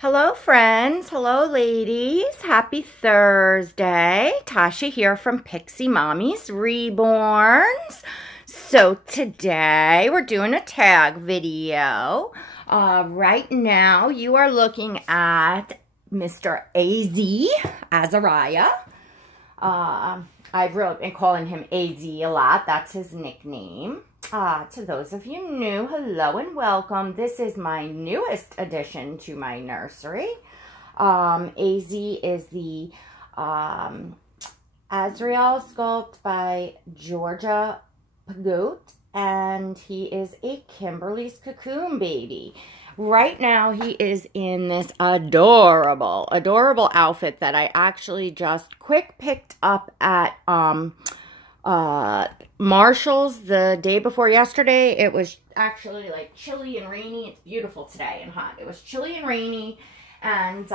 Hello friends, hello ladies, happy Thursday. Tasha here from Pixie Mommy's Reborns. So today we're doing a tag video. Right now you are looking at Mr. Azariah. I've really been calling him AZ a lot, that's his nickname. To those of you new, hello and welcome. This is my newest addition to my nursery. AZ is the Azrael sculpt by Georgia Pagoot, and he is a Kimberly's Cocoon baby. Right now, he is in this adorable outfit that I actually just quick picked up at Marshall's the day before yesterday. It was actually like chilly and rainy. It's beautiful today and hot. It was chilly and rainy, and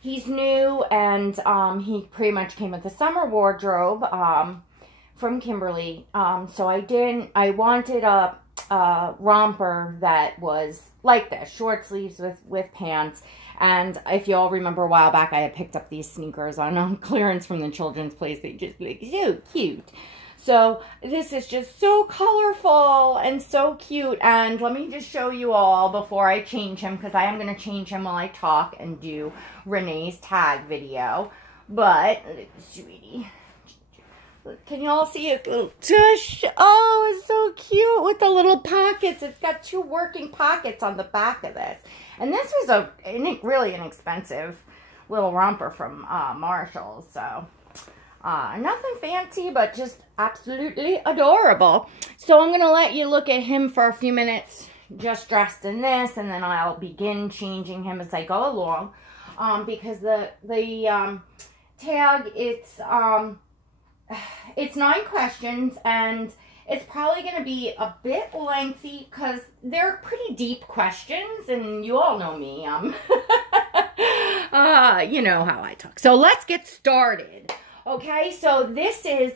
he's new, and he pretty much came with a summer wardrobe from Kimberly. So I wanted a romper that was like this, short sleeves with pants. And if you all remember a while back, I had picked up these sneakers on clearance from the children's place. They just look so cute. So this is just so colorful and so cute. And let me just show you all before I change him, because I am going to change him while I talk and do Renee's tag video. But, sweetie, can you all see his little tush? Oh, it's so cute with the little pockets. It's got two working pockets on the back of this. And this was a really inexpensive little romper from Marshall's. So, nothing fancy, but just absolutely adorable. So I'm going to let you look at him for a few minutes just dressed in this, and then I'll begin changing him as I go along. Because the tag, it's 9 questions, and it's probably going to be a bit lengthy because they're pretty deep questions, and you all know me. You know how I talk. So let's get started. Okay, so this is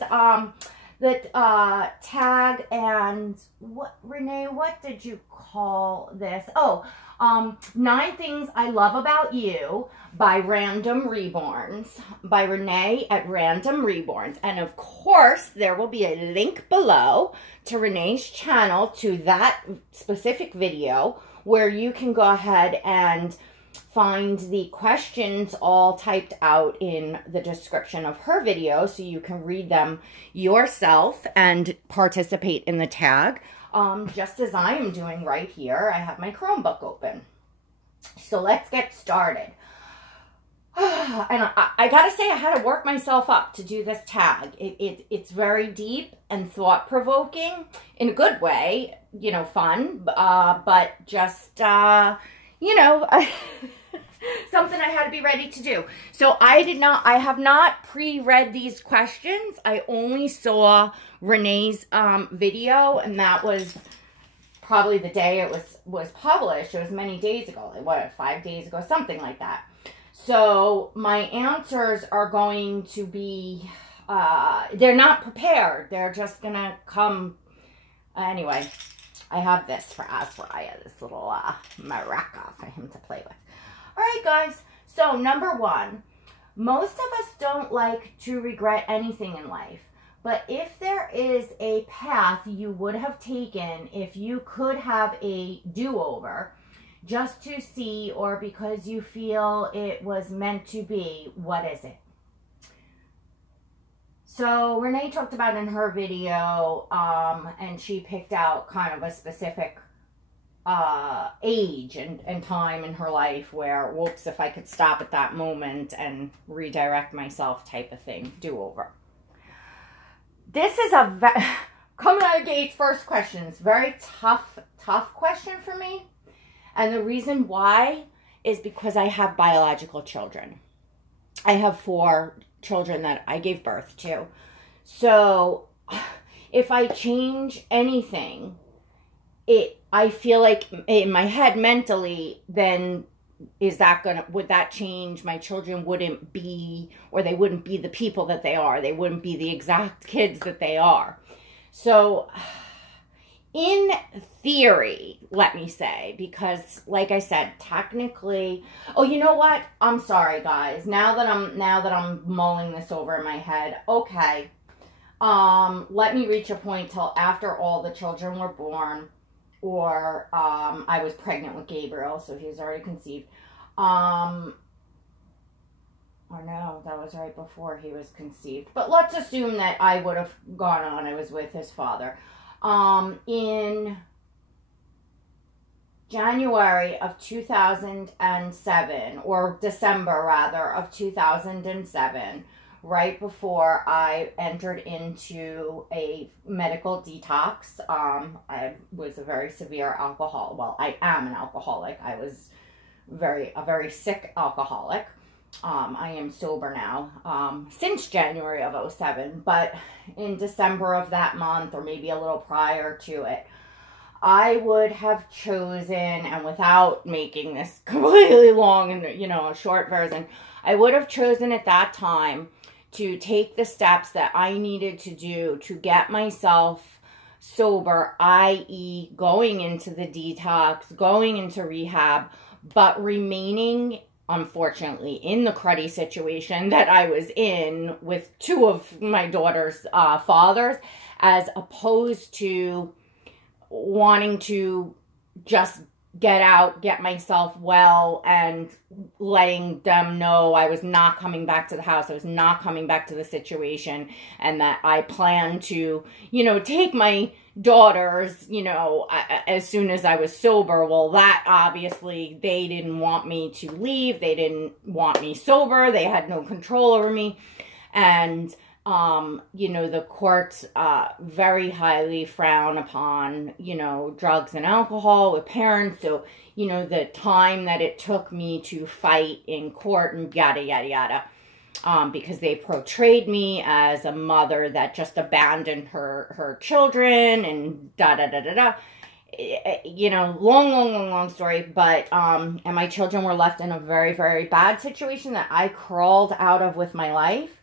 the tag, and Renee, what did you call this? Oh, 9 Things I Love About You by Raendom Reborns, by Renee at Raendom Reborns. And of course, there will be a link below to Renee's channel, to that specific video, where you can go ahead and find the questions all typed out in the description of her video, so you can read them yourself and participate in the tag, just as I am doing right here. I have my Chromebook open. So let's get started. And I gotta say, I had to work myself up to do this tag. It's very deep and thought-provoking in a good way, you know, fun, but just, you know, something I had to be ready to do. So I have not pre-read these questions. I only saw Renee's video, and that was probably the day it was published. It was many days ago, like what, 5 days ago, something like that. So my answers are going to be, they're not prepared. They're just gonna come. Anyway, I have this for Azariah, this little maraca for him to play with. All right, guys, so number 1, most of us don't like to regret anything in life, but if there is a path you would have taken if you could have a do-over, just to see, or because you feel it was meant to be, what is it? So Renee talked about in her video, and she picked out kind of a specific age and time in her life where, whoops, if I could stop at that moment and redirect myself type of thing, do-over. This is coming out of the gates, first question. It's very tough question for me. And the reason why is because I have biological children. I have 4 children that I gave birth to. So if I change anything, I feel like in my head mentally, then would that change? My children wouldn't be, or they wouldn't be the people that they are. They wouldn't be the exact kids that they are. So in theory, let me say, because like I said, technically, oh, you know what? I'm sorry, guys. Now that I'm mulling this over in my head, okay. Let me reach a point till after all the children were born, or I was pregnant with Gabriel, so he was already conceived. Or no, that was right before he was conceived. But let's assume that I would have gone on. I was with his father. In January of 2007, or December rather, of 2007, right before I entered into a medical detox, I was a very severe alcoholic. Well, I am an alcoholic. I was a very sick alcoholic. I am sober now, since January of 2007, but in December of that month, or maybe a little prior to it, I would have chosen, and without making this completely long and, you know, a short version, I would have chosen at that time to take the steps that I needed to do to get myself sober, i.e. going into the detox, going into rehab, but remaining, unfortunately, in the cruddy situation that I was in with two of my daughter's fathers, as opposed to wanting to just get out, get myself well, and letting them know I was not coming back to the house, I was not coming back to the situation, and that I plan to, you know, take my daughters, you know, as soon as I was sober. Well, that obviously, they didn't want me to leave, they didn't want me sober, they had no control over me, and you know, the courts very highly frown upon, you know, drugs and alcohol with parents. So, you know, the time that it took me to fight in court and yada, yada, yada, because they portrayed me as a mother that just abandoned her children and da, da, da, da, da. You know, long story, but, and my children were left in a very, very bad situation that I crawled out of with my life.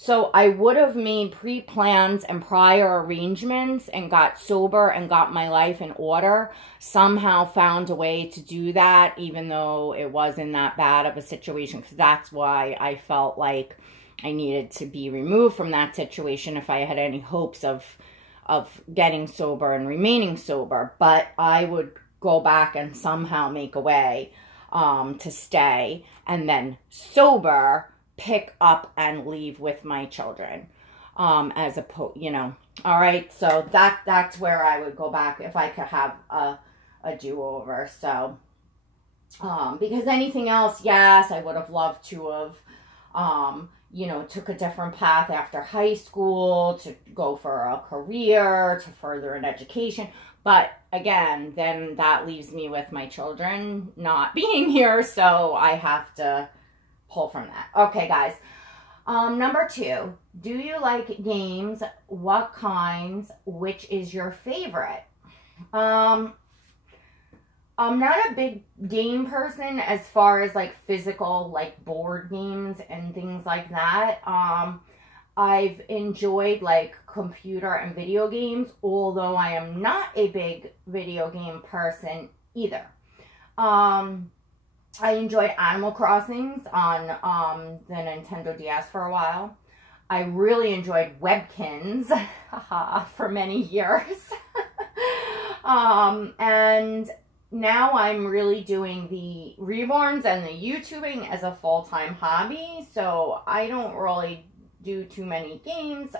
So I would have made pre-plans and prior arrangements and got sober and got my life in order, somehow found a way to do that, even though it wasn't that bad of a situation, because that's why I felt like I needed to be removed from that situation if I had any hopes of getting sober and remaining sober. But I would go back and somehow make a way to stay, and then sober, pick up and leave with my children, as opposed, you know. All right, so that's where I would go back if I could have a do-over. So, because anything else, yes, I would have loved to have, you know, took a different path after high school to go for a career, to further an education. But again, then that leaves me with my children not being here, so I have to pull from that. Okay, guys. Number 2, do you like games? What kinds? Which is your favorite? I'm not a big game person as far as like physical, like board games and things like that. I've enjoyed like computer and video games, although I am not a big video game person either. I enjoyed Animal Crossings on the Nintendo DS for a while. I really enjoyed Webkins for many years. And now I'm really doing the Reborns and the YouTubing as a full-time hobby. So I don't really do too many games.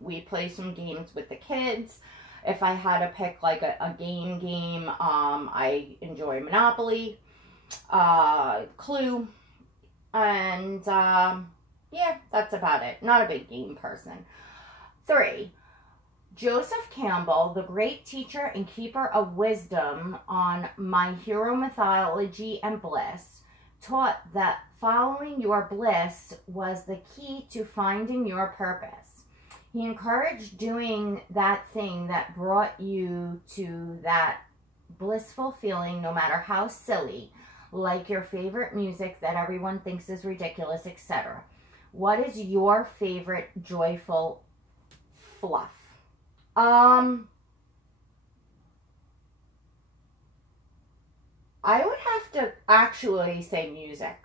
We play some games with the kids. If I had to pick like a game, I enjoy Monopoly, Clue, and yeah, that's about it. Not a big game person. 3, Joseph Campbell, the great teacher and keeper of wisdom on My Hero Mythology and Bliss, taught that following your bliss was the key to finding your purpose. He encouraged doing that thing that brought you to that blissful feeling, no matter how silly, like your favorite music that everyone thinks is ridiculous, etc. What is your favorite joyful fluff? I would have to actually say music.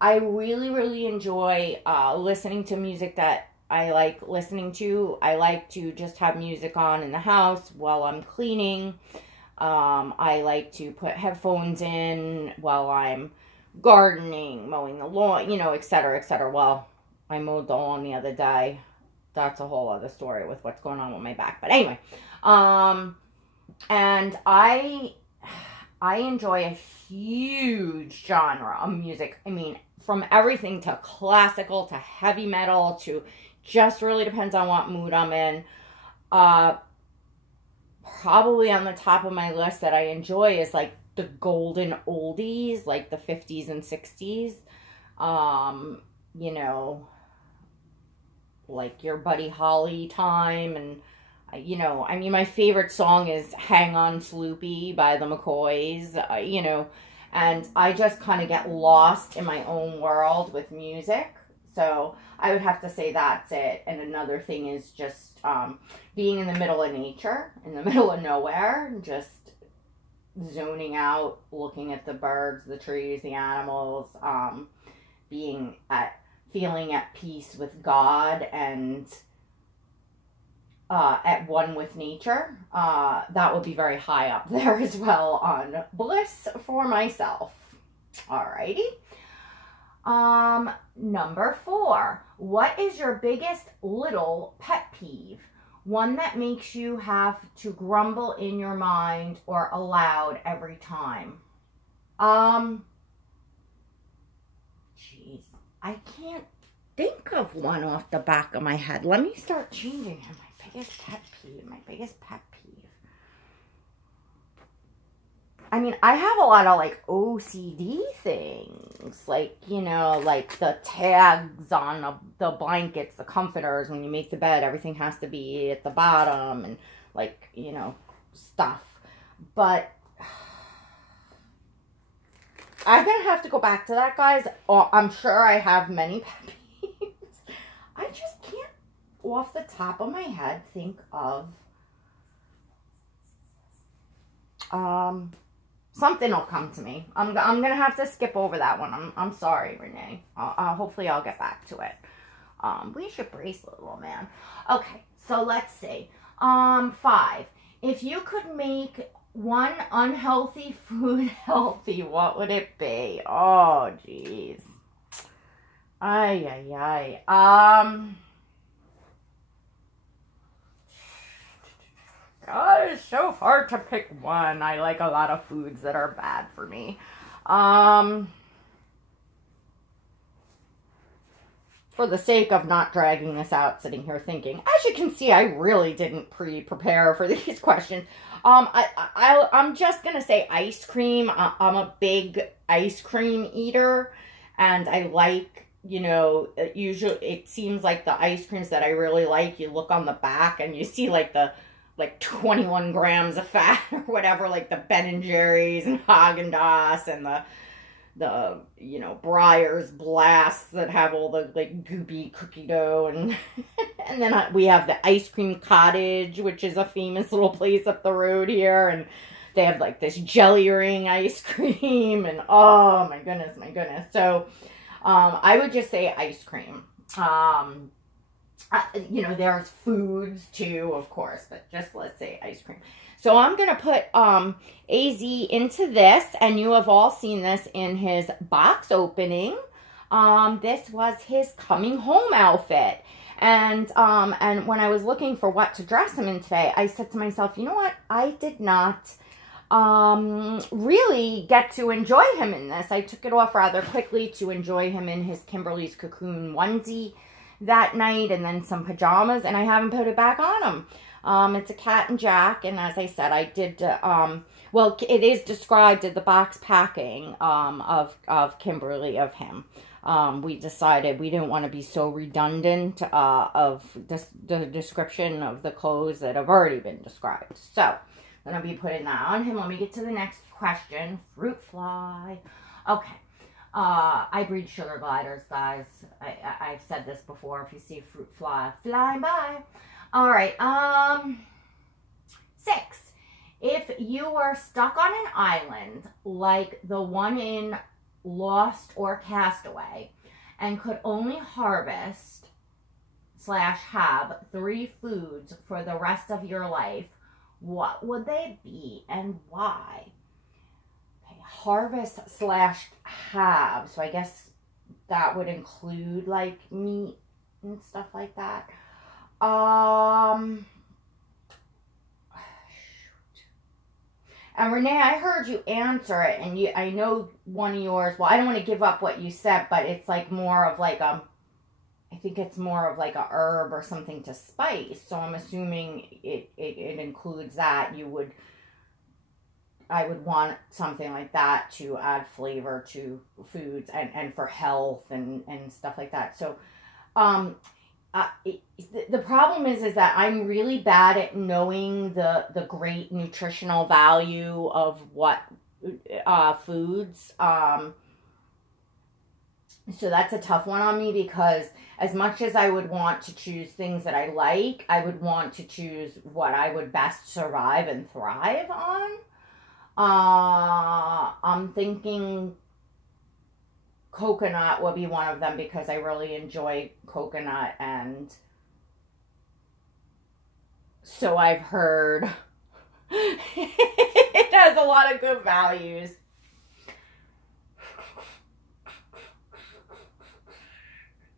I really, really enjoy listening to music that I like listening to. I like to just have music on in the house while I'm cleaning. I like to put headphones in while I'm gardening, mowing the lawn, you know, etc., etc. Well, I mowed the lawn the other day. That's a whole other story with what's going on with my back. But anyway, and I enjoy a huge genre of music. I mean, from everything to classical to heavy metal to just really depends on what mood I'm in. Probably on the top of my list that I enjoy is like the golden oldies, like the 50s and 60s. You know, like your Buddy Holly time. And, you know, I mean, my favorite song is Hang On Sloopy by the McCoys, you know, and I just kind of get lost in my own world with music. So I would have to say that's it. And another thing is just being in the middle of nature, in the middle of nowhere, just zoning out, looking at the birds, the trees, the animals, feeling at peace with God and at one with nature. That would be very high up there as well on bliss for myself. Alrighty. Number 4. What is your biggest little pet peeve? One that makes you have to grumble in your mind or aloud every time. Jeez, I can't think of one off the back of my head. Let me start changing him. My biggest pet peeve. I mean, I have a lot of, like, OCD things. Like, you know, like the tags on the blankets, the comforters. When you make the bed, everything has to be at the bottom. And, like, you know, stuff. But I'm going to have to go back to that, guys. I'm sure I have many pet peeves. I just can't, off the top of my head, think of something will come to me. I'm gonna have to skip over that one. I'm sorry, Renee. Hopefully I'll get back to it. Where's your bracelet, little man? Okay, so let's see. 5. If you could make one unhealthy food healthy, what would it be? Oh, jeez. Ay. God, it's so hard to pick one. I like a lot of foods that are bad for me. For the sake of not dragging this out, sitting here thinking, as you can see, I really didn't prepare for these questions. I'm just gonna say ice cream. I'm a big ice cream eater, and I like, you know, usually it seems like the ice creams that I really like, you look on the back and you see like 21 grams of fat or whatever, like the Ben & Jerry's and Haagen-Dazs and the you know, Breyers blasts that have all the like goopy cookie dough, and and then we have the Ice Cream Cottage, which is a famous little place up the road here, and they have like this jelly ring ice cream, and oh my goodness. So I would just say ice cream. You know, there's foods too, of course, but just let's say ice cream. So I'm going to put AZ into this, and you have all seen this in his box opening. This was his coming home outfit. And when I was looking for what to dress him in today, I said to myself, you know what? I did not really get to enjoy him in this. I took it off rather quickly to enjoy him in his Kimberly's Cocoon onesie that night, and then some pajamas, and I haven't put it back on him. It's a Cat and Jack, and as I said, I did, well, it is described in the box packing of Kimberly, of him. We decided we didn't want to be so redundant of the description of the clothes that have already been described. So, I'm going to be putting that on him. Let me get to the next question. Fruit fly. Okay. I breed sugar gliders, guys. I've said this before. If you see a fruit fly flying by. All right. 6. If you were stuck on an island like the one in Lost or Castaway and could only harvest / have 3 foods for the rest of your life, what would they be and why? Okay, harvest / have. So I guess that would include like meat and stuff like that. And Renee, I heard you answer it, and I know one of yours, well, I don't want to give up what you said, but it's like more of like I think it's more of like a herb or something to spice. So I'm assuming it includes that. I would want something like that to add flavor to foods and for health and stuff like that. So, the problem is that I'm really bad at knowing the great nutritional value of what foods. So that's a tough one on me, because as much as I would want to choose things that I like, I would want to choose what I would best survive and thrive on. I'm thinking coconut will be one of them, because I really enjoy coconut, and so I've heard it has a lot of good values.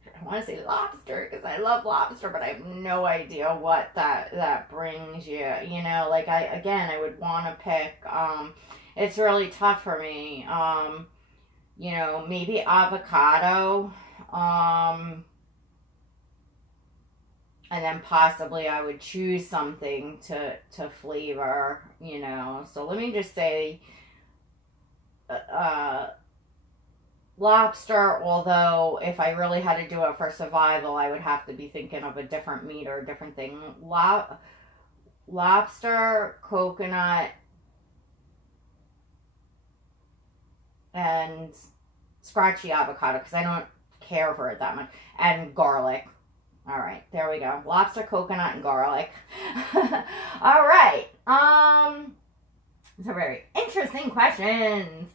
I want to say lobster because I love lobster, but I have no idea what that brings you. You know, like I would want to pick. It's really tough for me. You know, maybe avocado. And then possibly I would choose something to flavor. You know, so let me just say. Lobster, although if I really had to do it for survival, I would have to be thinking of a different meat or a different thing. Lobster, coconut, and scratchy avocado, because I don't care for it that much, and garlic. All right, there we go. Lobster, coconut, and garlic. All right. These are very interesting questions.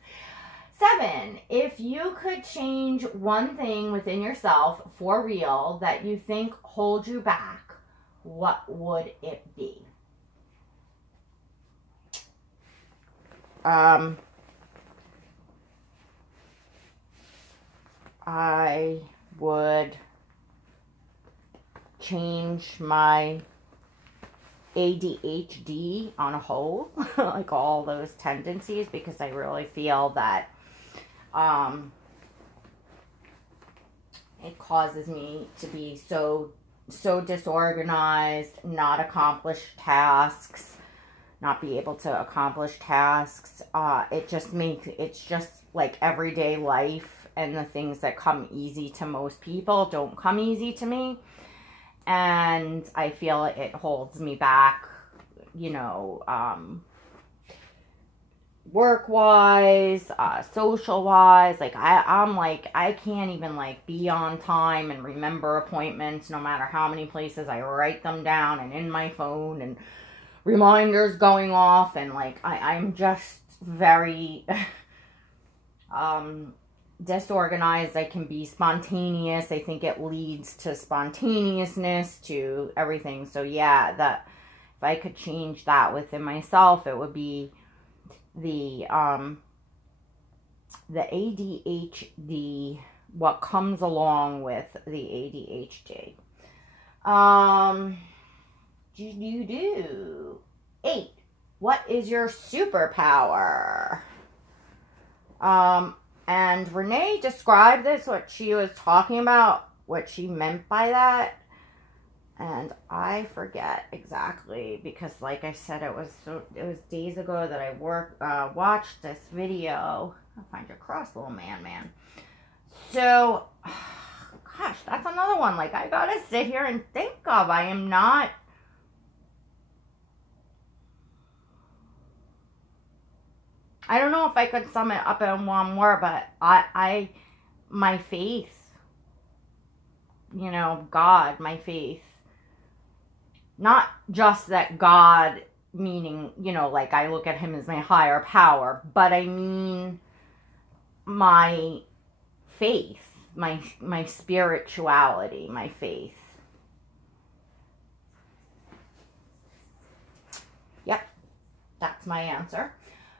7, if you could change one thing within yourself for real that you think holds you back, what would it be? I would change my ADHD on a whole, like all those tendencies, because I really feel that it causes me to be so disorganized, not accomplish tasks, not be able to accomplish tasks. It's just like everyday life, and the things that come easy to most people don't come easy to me. And I feel it holds me back, you know, work-wise, social-wise. Like, I'm like, I can't even, like, be on time and remember appointments, no matter how many places I write them down and in my phone and reminders going off. And, like, I'm just very disorganized. I can be spontaneous. I think it leads to spontaneousness, to everything. So, yeah, that if I could change that within myself, it would be the ADHD, what comes along with the ADHD. 8, what is your superpower? And Renee described this, what she was talking about, what she meant by that. And I forget exactly, because like I said, it was days ago that I watched this video. I'll find your cross, little man. So, gosh, that's another one. Like, I gotta sit here and think of. I am not. I don't know if I could sum it up in one word, but my faith, you know, God, my faith. Not just that God meaning, you know, like I look at him as my higher power, but I mean my faith, my spirituality, my faith. Yep, that's my answer.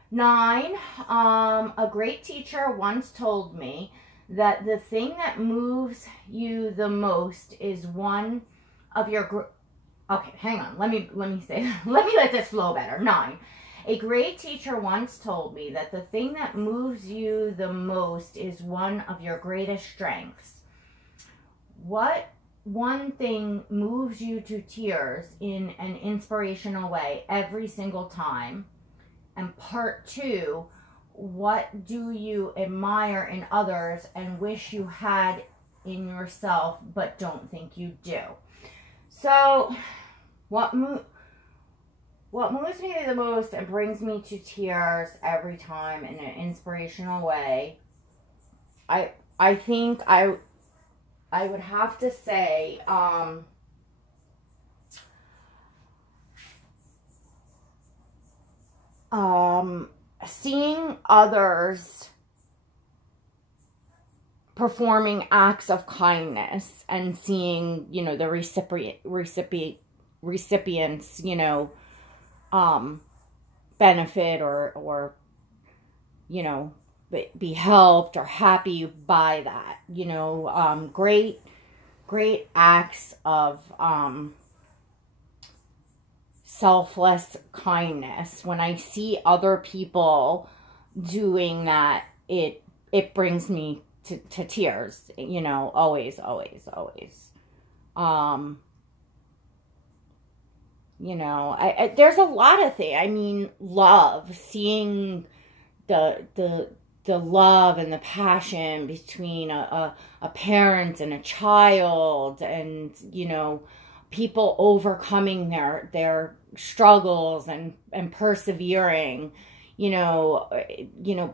9, a great teacher once told me that the thing that moves you the most is one of your okay, hang on. Let me say let me let this flow better. 9. A great teacher once told me that the thing that moves you the most is one of your greatest strengths. What one thing moves you to tears in an inspirational way every single time? And part 2, what do you admire in others and wish you had in yourself but don't think you do? So, what moves me the most and brings me to tears every time in an inspirational way? I think I would have to say seeing others performing acts of kindness and seeing, you know, the recipients, you know, benefit or, you know, be helped or happy by that, you know, great acts of, selfless kindness. When I see other people doing that, it brings me to tears, you know, always. You know, I there's a lot of things. I mean, love, seeing the love and the passion between a parent and a child, and, you know, people overcoming their struggles and persevering, you know,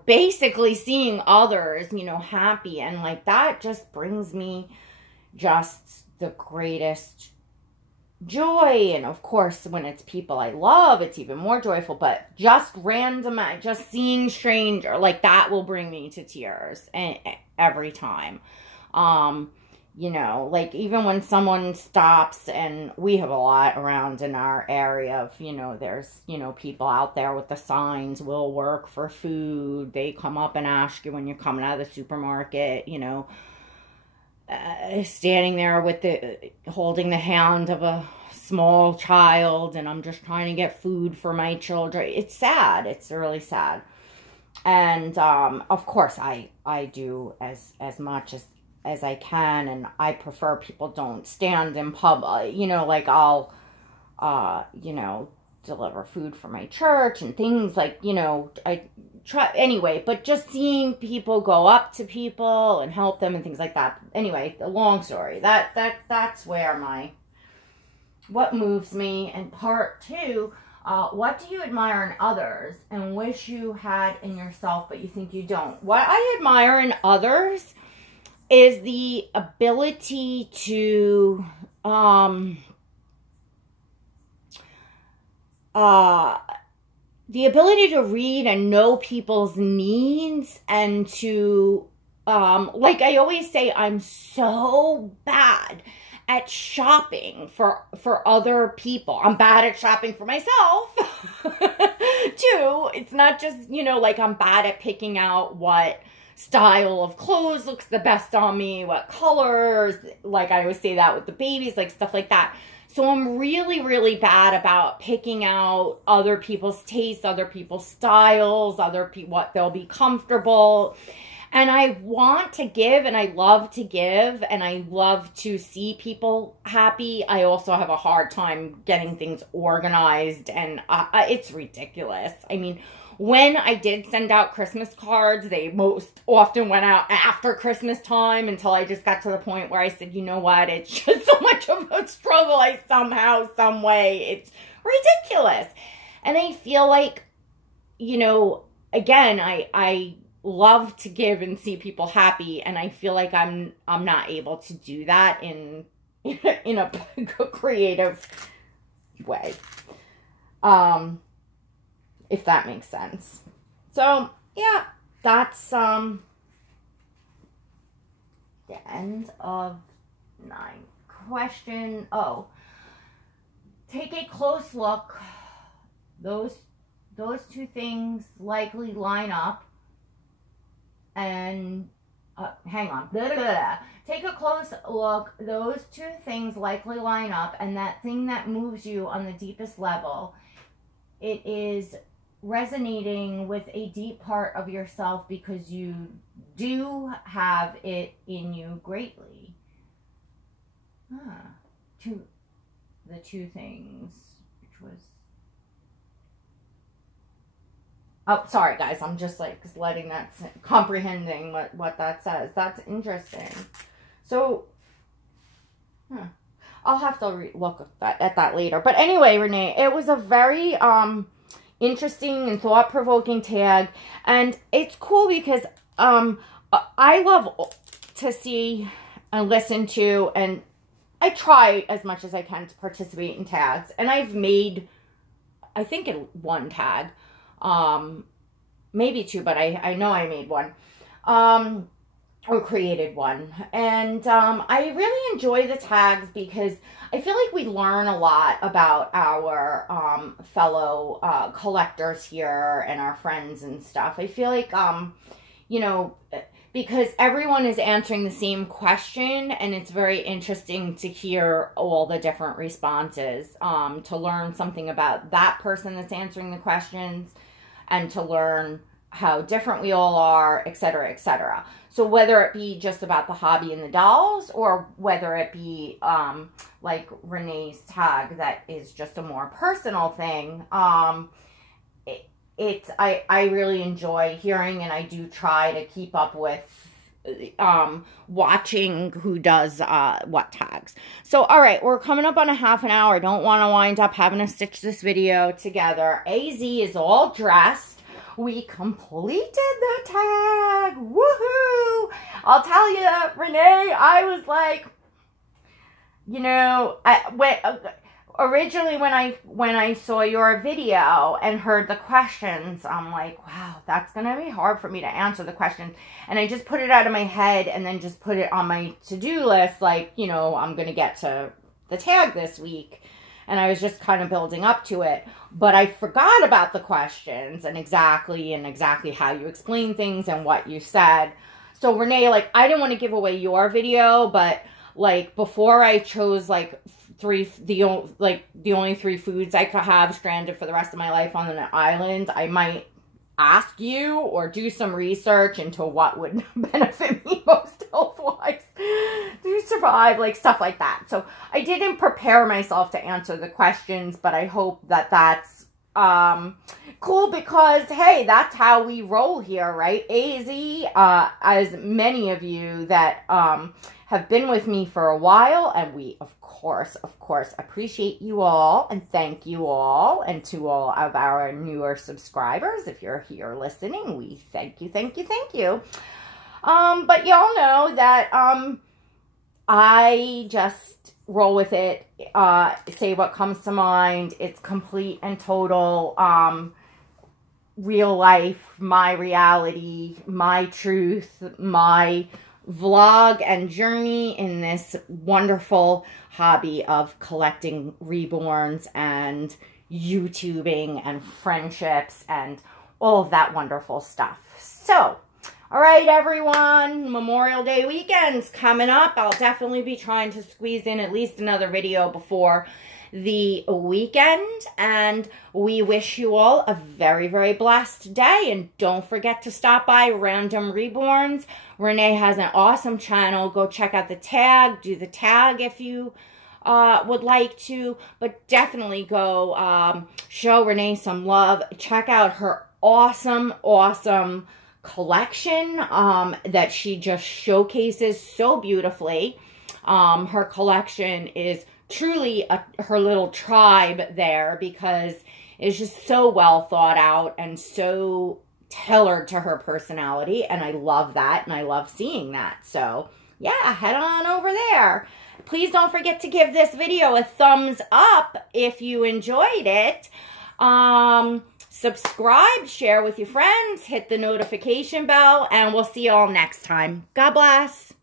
basically seeing others, you know, happy, and like that just brings me just the greatest joy. And of course, when it's people I love, it's even more joyful, but just seeing stranger, like that will bring me to tears every time. You know, like even when someone stops, and we have a lot around in our area of, you know, there's, you know, people out there with the signs, will work for food. They come up and ask you when you're coming out of the supermarket, you know, standing there with holding the hand of a small child, and I'm just trying to get food for my children. It's sad. It's really sad. And, of course I do as much as I can, and I prefer people don't stand in public, you know, like I'll, you know, deliver food for my church and things like, you know, I try anyway, but just seeing people go up to people and help them and things like that. Anyway, the long story, that's where what moves me. And part 2, what do you admire in others and wish you had in yourself, but you think you don't? What I admire in others is the ability to, read and know people's needs, and to, like I always say, I'm so bad at shopping for other people. I'm bad at shopping for myself, too. It's not just, you know, like I'm bad at picking out what style of clothes looks the best on me, what colors, like I always say that with the babies, like stuff like that. So I'm really, really bad about picking out other people's tastes, other people's styles, what they'll be comfortable. And I want to give, and I love to give, and I love to see people happy. I also have a hard time getting things organized, and it's ridiculous. I mean, when I did send out Christmas cards, they most often went out after Christmas time, until I just got to the point where I said, you know what, it's just so much of a struggle. Some way, it's ridiculous. And I feel like, you know, again, I love to give and see people happy, and I feel like I'm not able to do that in a creative way. If that makes sense. So, yeah, that's the end of 9. Question, oh, take a close look. Those 2 things likely line up. And, hang on. Blah, blah, blah. Take a close look. Those 2 things likely line up. And that thing that moves you on the deepest level, it is resonating with a deep part of yourself because you do have it in you greatly. The 2 things, which was... Oh, sorry, guys. I'm just, like, letting that... comprehending what that says. That's interesting. So, I'll have to look at that later. But anyway, Renee, it was a very interesting and thought-provoking tag. And it's cool because I love to see and listen to, and I try as much as I can to participate in tags. And I've made, I think, 1 tag. Maybe 2, but I know I made 1. Or created 1. And I really enjoy the tags because I feel like we learn a lot about our fellow collectors here and our friends and stuff. I feel like, you know, because everyone is answering the same question, and it's very interesting to hear all the different responses, to learn something about that person that's answering the questions, and to learn how different we all are, etc., etc. So whether it be just about the hobby and the dolls, or whether it be like Renee's tag that is just a more personal thing, I really enjoy hearing, and I do try to keep up with watching who does what tags. So, all right, we're coming up on a half an hour. I don't want to wind up having to stitch this video together. AZ is all dressed. We completed the tag. Woohoo! I'll tell you, Renee, I was like, you know, originally when I saw your video and heard the questions, I'm like, wow, that's going to be hard for me to answer the questions. And I just put it out of my head and then just put it on my to-do list, like, you know, I'm going to get to the tag this week. And I was just kind of building up to it. But I forgot about the questions and exactly how you explain things and what you said. So Renee, like, I didn't want to give away your video, but like before I chose like the only 3 foods I could have stranded for the rest of my life on an island, I might ask you or do some research into what would benefit me most health-wise to survive, like stuff like that. So I didn't prepare myself to answer the questions, but I hope that that's cool because, hey, that's how we roll here, right? AZ, as many of you that have been with me for a while, and we, of course, appreciate you all and thank you all, and to all of our newer subscribers, if you're here listening, we thank you. But y'all know that I just roll with it, say what comes to mind. It's complete and total real life, my reality, my truth, my vlog and journey in this wonderful hobby of collecting reborns and YouTubing and friendships and all of that wonderful stuff. So, all right, everyone, Memorial Day weekend's coming up. I'll definitely be trying to squeeze in at least another video before the weekend, and we wish you all a very, very blessed day. And don't forget to stop by Raendom Reborns. Renee has an awesome channel. Go check out the tag. Do the tag if you would like to, but definitely go show Renee some love. Check out her awesome collection that she just showcases so beautifully. Her collection is truly her little tribe there because it's just so well thought out and so tailored to her personality, and I love that, and I love seeing that. So yeah, head on over there. Please don't forget to give this video a thumbs up if you enjoyed it. Subscribe, share with your friends, hit the notification bell, and we'll see you all next time. God bless.